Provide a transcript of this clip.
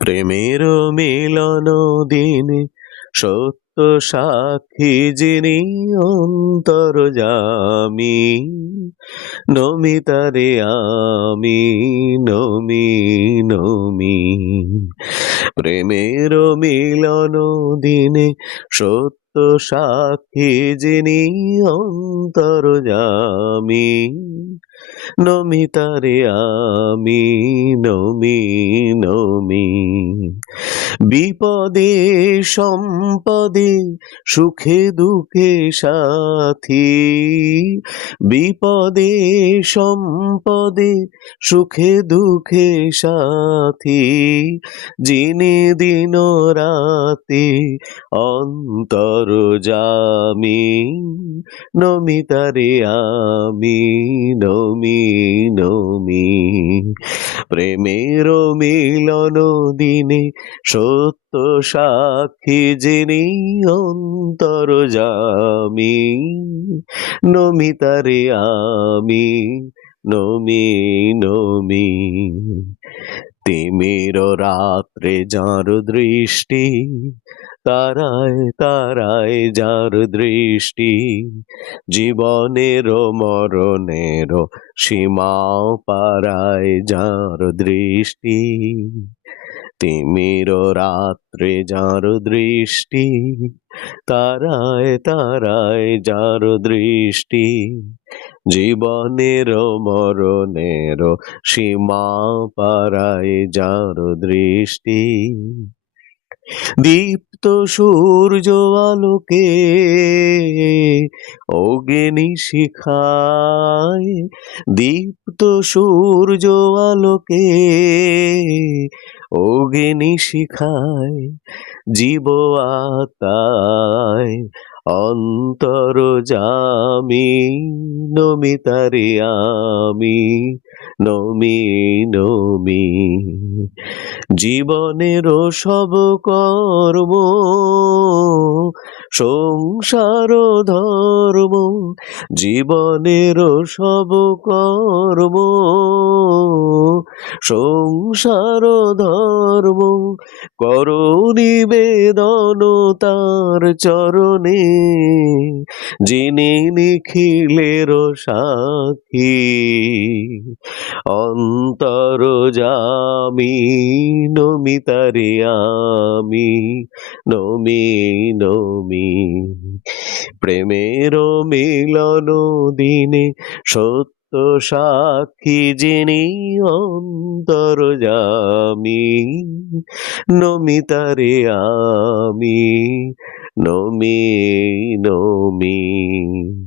প্রেমের মিলন দিনে সত্য সাক্ষী যিনি অন্তর্যামী, নমিতারে আমি নমি নমি। প্রেমের মিলন দিনে সত্য সাক্ষী যিনি অন্তর্যামী, নমিতারে আমি নমি নমি। বিপদে সম্পদে সুখে দুঃখে সাথী, বিপদে সম্পদে সুখে দুঃখে সাথী, যিনি দিন রাতে অন্তর্যামী, নমিতারে আমি নমি নমি। প্রেমের মিলন দিনে সত্য সাক্ষী যিনি অন্তর্যামী, নমিতারে আমি নমি নমি। তিমির রাত্রে যার দৃষ্টি, তারায় তারায় যার দৃষ্টি, জীবনের মরণের সীমা পারায় যার দৃষ্টি। তিমির রাত্রে যার দৃষ্টি, তারায় তারায় যার দৃষ্টি, জীবনের মরণের সীমা পারায় যার দৃষ্টি। দীপ্ত সূর্য আলোকে অগ্নি শিখায়, দীপ্ত সূর্য আলোকে অগ্নি শিখায়, জীব আত্মায় অন্তর্যামী, নমিতারে আমি নমি নমি। জীবনের সব কর্ম সংসার ধর্ম, জীবনের সব কর্ম সংসার ধর্ম, কর নিবেদন তার চরণে, যিনি নিখিলের সাক্ষী, অন্তর্যামী, নমিতারে আমি নমি নমি। প্রেমের মিলন দিনে সত্য সাক্ষী যিনি অন্তর্যামী, নমিতারে আমি নমি নমি।